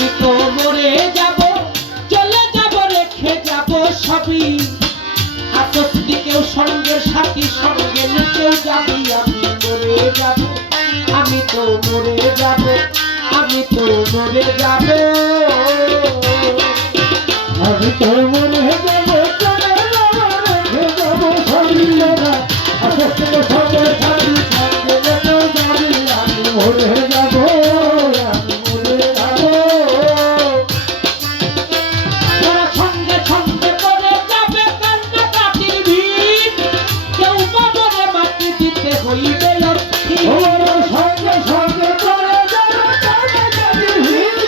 আমি তো মরে যাব, চলে যাব, রেখে যাব সবই। আসছি কেউ সঙ্গের সাথী, সঙ্গে কেউ যাবি। আমি মরে যাব, আমি তো মরে যাব, আমি তো মরে যাব, আমি তো মরে যাব, চলে যাব, রেখে যাব সবই। আসছি কেউ সঙ্গের সাথী, সঙ্গে কেউ যাবি। আমি মরে যাব, আমি মরে যাব। তোরা সঙ্গে সঙ্গে করে যাবে কান্নাকাটির ভিড়, কেউ কবরে মাটি দিতে হইবে অস্থির। সঙ্গে সঙ্গে করে যাবে কান্নাকাটির ভিড়,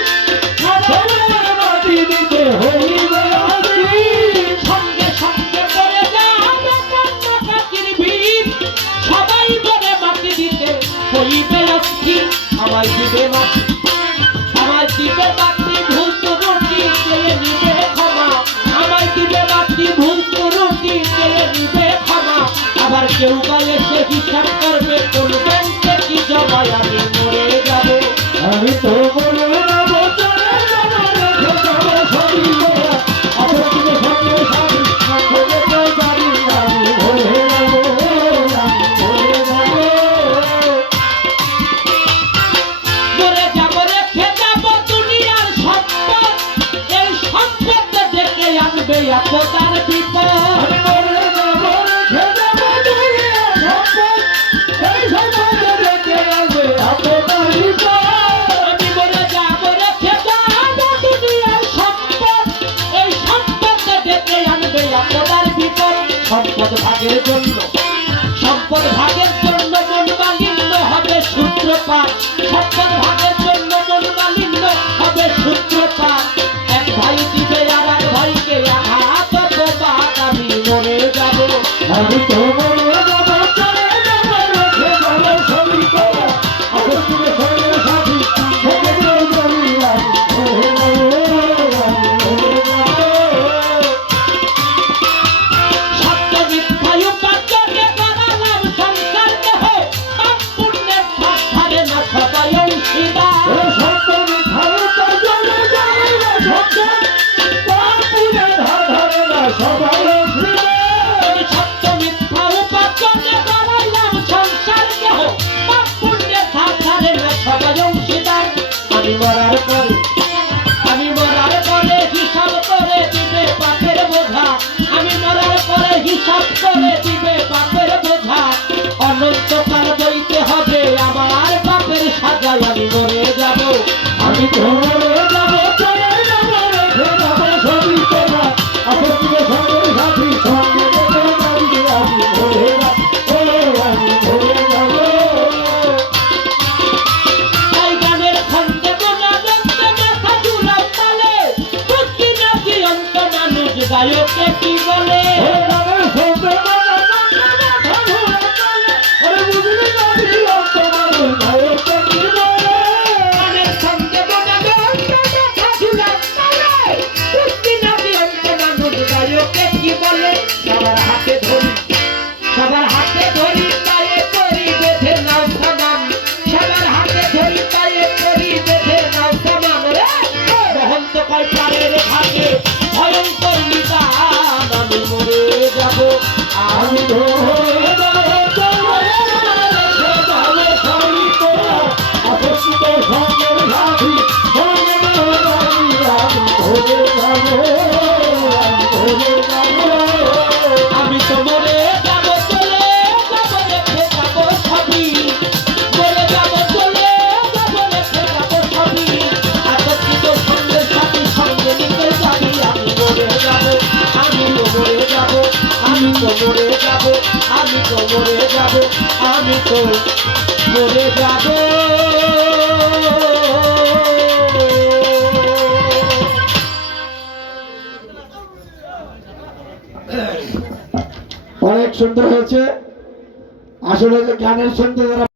কবরে মাটি দিতে হইবে অস্থির। সঙ্গে সঙ্গে করে যাবে কান্নাকাটির ভিড়, সবাই বলে মাটি দিতে হইবে অস্থির। আমায় দিবে মাটি, আমায় দিবে মাটি, ভুল ত্রুটি চেয়ে নিবে ক্ষমা। আমায় দিবে মাটি, ভুল ত্রুটি চেয়ে নিবে ক্ষমা। আবার কেউ বলে সে হিসাব করবে কোন ব্যাংকে কি জমায়। আমি মরে যাব, আমি তো মরে যাব, চলে যাব, রেখে যাব সবই। আসছি কেউ সঙ্গের সাথী, সঙ্গে কেউ যাবি। আমি মরে যাব, আমি মরে যাব। মরে যাব, রেখে যাব দুনিয়ার সম্পদ। এই সম্পদ দেখে আনবে আপদার বিপদ। আমি মরে যাব, রেখে যাব দুনিয়ার সম্পদ। এই সম্পদ দেখে আসবে আপনার বিপদ। আমি মরে যাব, রেখে যাব দুনিয়ার সম্পদ। এই সম্পদ দেখে আনবে আপদার বিপদ। সম্পদ ভাগের জন্য, সম্পদ ভাগের জন্য মন মালিন্য হবে সূত্রপাত। সম্পদ ভাগের জন্য মন মালিন্য হবে সূত্রপাত। এক ভাই দিবে আর এক ভাইকে আঘাত অপবাদ। আমি মরে যাব, আমি তো মরে যাব, চলে যাব, রেখে যাব সবই। আসছি কেউ সঙ্গের সাথী, সঙ্গে কেউ যাবি। আমি মরে যাব, আমি মরে যাব। সত্য মিথ্যায় উপার্জনে করালাম সংসার দেহ, পাপ পুণ্যের ভাগ ধারে না সবাই অংশীদার। সত্য মিথ্যার উপার্জনে যাবে না সংসার, পাপ পুণ্যের ধার ধারে না সবাই অংশীদার। আমি সত্য মিথ্যা উপার্জনে করালাম সংসার দেহ, পাপ পুণ্যের ভাগ ধারে না সবাই অংশীদার। আমি মরার পরে, আমি মরার পরে হিসাব করে দিবে পাপের বোঝা। আমি মরার পরে হিসাব করে দিবে পাপের বোঝা। অনন্তকাল বইতে হবে আমার পাপের সাজা। আমি মরে যাব, আমি তো মরে যাব, চলে যাব, রেখে যাব সবই। আসছি কেউ সঙ্গের সাথী, সঙ্গে কেউ যাবি। আমি মরে যাব, আমি মরে যাব। তাই গানের খন্ডে গোনা দেখতে মাথা ঝুলাম তালে। বুঝি না কি অন্ত মানুষ গায়কে কি বলে। গানের খন্ডে গোনা দেখতে মাথা ঝুলাম তালে। বুঝি না কি অন্ত মানুষ গায়কে কি বলে। সবার হাতে ধরি, সবার হাতে ধরি, পায়ে করি বেঁধে নাও সামাম। সবার হাতে ধরি, পায়ে করি বেঁধে নাও সামাম। রে বহন্ত কয় প্রাণের ভাগে ভয়ঙ্কর নিদান। আমি মরে যাব, আমি তো মরে যাব, চলে যাব, রেখে যাব সবই। আসছি কেউ সঙ্গের সাথী, সঙ্গে কেউ যাবি। আমি মরে যাব, আমি মরে যাব। আমি তো মরে যাব, চলে যাব, রেখে যাব সবই। মরে যাব, চলে যাব, রেখে যাব সবই। আসছি তো সঙ্গের সাথী, সঙ্গে নিতে যাবি। আমি মরে যাব, আমি তো মরে যাব, আমি তো মরে যাব, আমি তো মরে যাব, আমি তো মরে যাব। অনেক সুন্দর হয়েছে। আসলে যে গানের সঙ্গে যারা